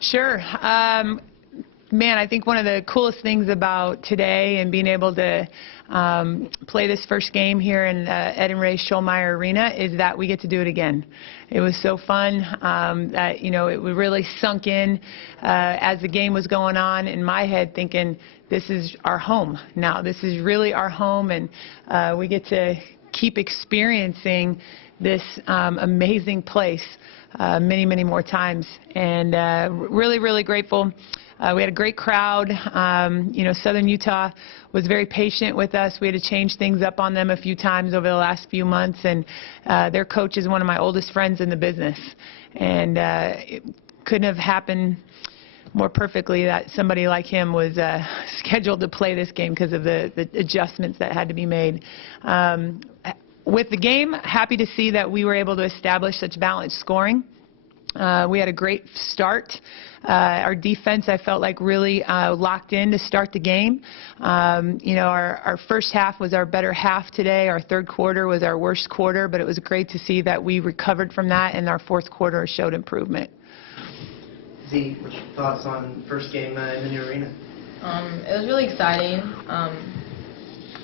Sure. Man, I think one of the coolest things about today and being able to play this first game here in Ed and Ray Schulmeyer Arena is that we get to do it again. It was so fun that, it really sunk in as the game was going on in my head, thinking this is our home now. This is really our home, and we get to keep experiencing this amazing place many, many more times. And really, really grateful. We had a great crowd. Southern Utah was very patient with us. We had to change things up on them a few times over the last few months, and their coach is one of my oldest friends in the business. And it couldn't have happened more perfectly that somebody like him was scheduled to play this game because of the adjustments that had to be made. With the game, happy to see that we were able to establish such balanced scoring. We had a great start. Our defense, I felt like, really locked in to start the game. Our first half was our better half today. Our third quarter was our worst quarter, but it was great to see that we recovered from that, and our fourth quarter showed improvement. Z, what's your thoughts on first game in the new arena? It was really exciting.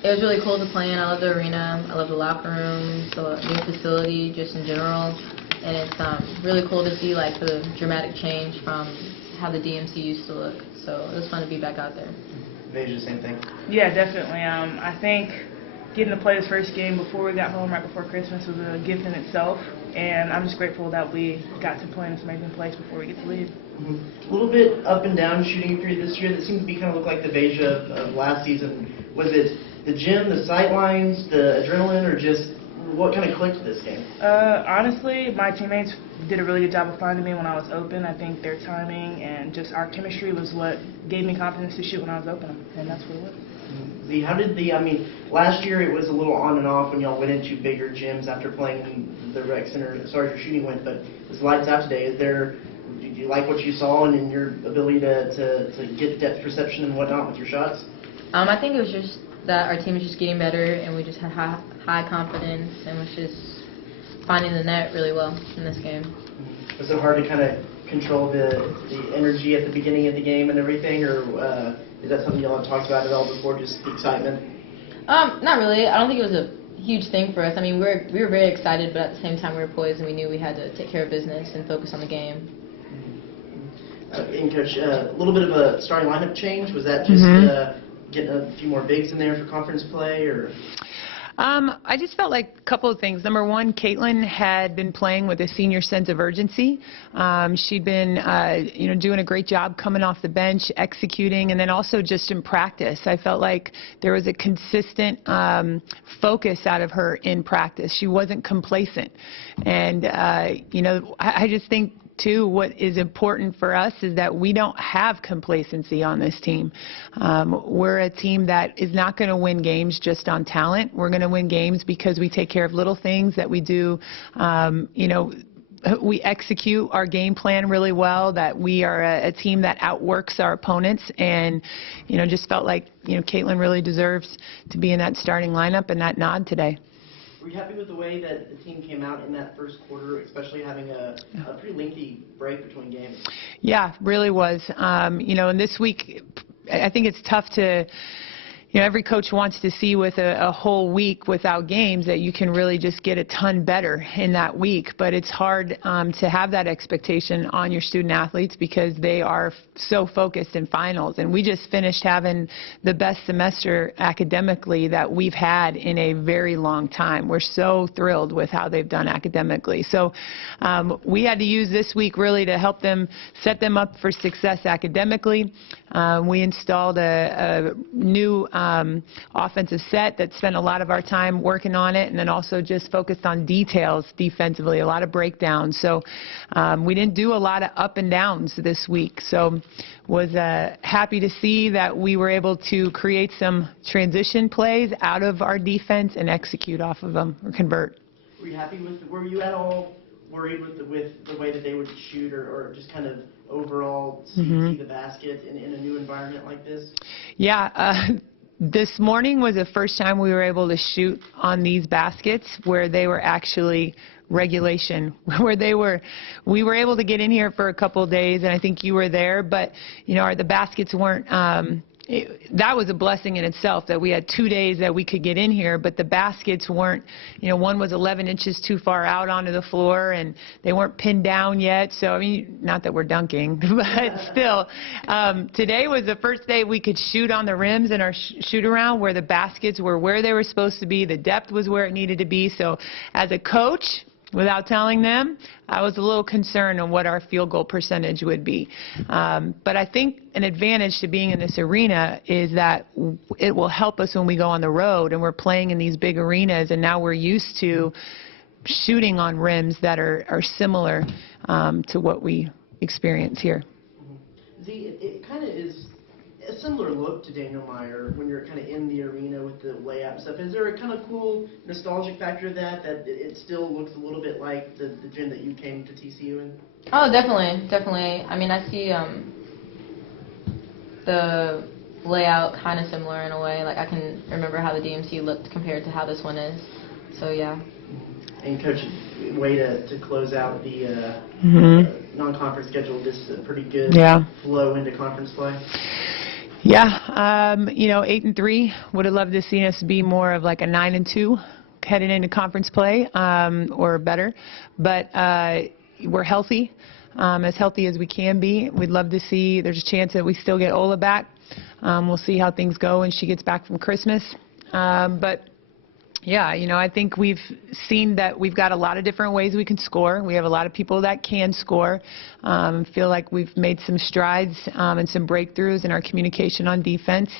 It was really cool to play in. I love the arena. I love the locker room, the new facility, just in general. And it's really cool to see the dramatic change from how the DMC used to look. So it was fun to be back out there. Major, the same thing? Yeah, definitely. I think getting to play this first game before we got home, right before Christmas, was a gift in itself. And I'm just grateful that we got to play in this amazing place before we get to leave. A little bit up and down shooting for you this year. That seems to be kind of look like the Beja of last season. Was it the gym, the sightlines, the adrenaline, or just what kind of clicked this game? Honestly, my teammates did a really good job of finding me when I was open. I think their timing and just our chemistry was what gave me confidence to shoot when I was open, and that's what it was. How did last year it was a little on and off when y'all went into bigger gyms after playing the rec center as far as your shooting went, but it was lights out today. Do you like what you saw and in your ability to get depth perception and whatnot with your shots? I think it was just that our team was just getting better, and we just had high confidence and was just finding the net really well in this game. Was it hard to kind of control the energy at the beginning of the game and everything, or is that something y'all have talked about at all before, just the excitement? Not really. I don't think it was a huge thing for us. I mean, we were very excited, but at the same time we were poised, and we knew we had to take care of business and focus on the game. And Coach, a little bit of a starting lineup change. Was that just getting a few more bigs in there for conference play, or? I just felt like a couple of things. Number one, Caitlin had been playing with a senior sense of urgency. She'd been, doing a great job coming off the bench, executing, and then also just in practice. I felt like there was a consistent focus out of her in practice. She wasn't complacent. And, I just think, too, what is important for us is that we don't have complacency on this team. We're a team that is not going to win games just on talent. We're going to win games because we take care of little things, that we do, we execute our game plan really well, that we are a team that outworks our opponents, and, just felt like, Caitlin really deserves to be in that starting lineup and that nod today. Were you happy with the way that the team came out in that first quarter, especially having a pretty lengthy break between games? Yeah, really was. And this week, I think it's tough to, every coach wants to see with a whole week without games that you can really just get a ton better in that week. But it's hard to have that expectation on your student athletes because they are so focused in finals. And we just finished having the best semester academically that we've had in a very long time. We're so thrilled with how they've done academically. So we had to use this week really to help them, set them up for success academically. We installed a new offensive set that spent a lot of our time working on it, and then also just focused on details defensively, a lot of breakdowns. So we didn't do a lot of up and downs this week. So was happy to see that we were able to create some transition plays out of our defense and execute off of them or convert. Were you happy were you at all worried with the way that they would shoot, or just kind of overall see the basket in a new environment like this? Yeah. This morning was the first time we were able to shoot on these baskets where they were actually regulation where we were able to get in here for a couple of days, and I think you were there, but the baskets weren't that was a blessing in itself that we had 2 days that we could get in here, but the baskets weren't, one was 11 inches too far out onto the floor, and they weren't pinned down yet. So, I mean, not that we're dunking, but still, today was the first day we could shoot on the rims in our shoot-around where the baskets were where they were supposed to be. The depth was where it needed to be. So, as a coach, without telling them, I was a little concerned on what our field goal percentage would be. But I think an advantage to being in this arena is that it will help us when we go on the road and we're playing in these big arenas, and now we're used to shooting on rims that are similar to what we experience here. It kind of is a similar look to Daniel Meyer when you're kind of in the arena with the layout and stuff. Is there a kind of cool nostalgic factor to that it still looks a little bit like the gym that you came to TCU in? Oh, definitely, definitely. I mean, I see the layout kind of similar in a way. Like, I can remember how the DMC looked compared to how this one is. So, yeah. And Coach, way to close out the non-conference schedule, just a pretty good flow into conference play. Yeah, 8-3. Would have loved to see us be more of like a 9-2 headed into conference play or better. But we're healthy, as healthy as we can be. We'd love to see. There's a chance that we still get Ola back. We'll see how things go when she gets back from Christmas. But yeah, I think we've seen that we've got a lot of different ways we can score. We have a lot of people that can score. Feel like we've made some strides and some breakthroughs in our communication on defense.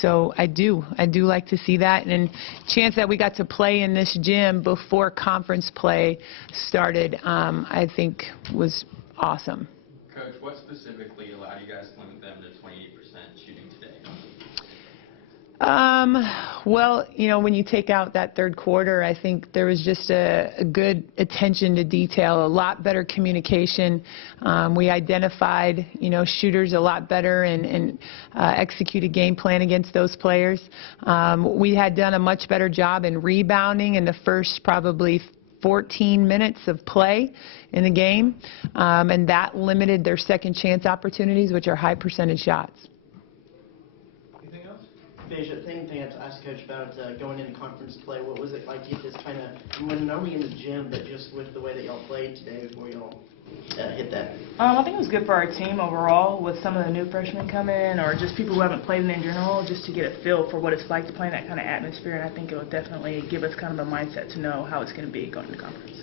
So I do like to see that. And chance that we got to play in this gym before conference play started, I think was awesome. Coach, what specifically allowed you guys to limit them to 28% shooting today? Well, when you take out that third quarter, I think there was just a good attention to detail, a lot better communication. We identified, shooters a lot better and executed game plan against those players. We had done a much better job in rebounding in the first probably 14 minutes of play in the game, and that limited their second chance opportunities, which are high percentage shots. The thing I have to ask Coach about going into conference play, what was it like? You just kind of, when not only in the gym, but just with the way that y'all played today before y'all hit that? I think it was good for our team overall with some of the new freshmen coming in or just people who haven't played in general, just to get a feel for what it's like to play in that kind of atmosphere. And I think it will definitely give us kind of a mindset to know how it's going to be going into conference.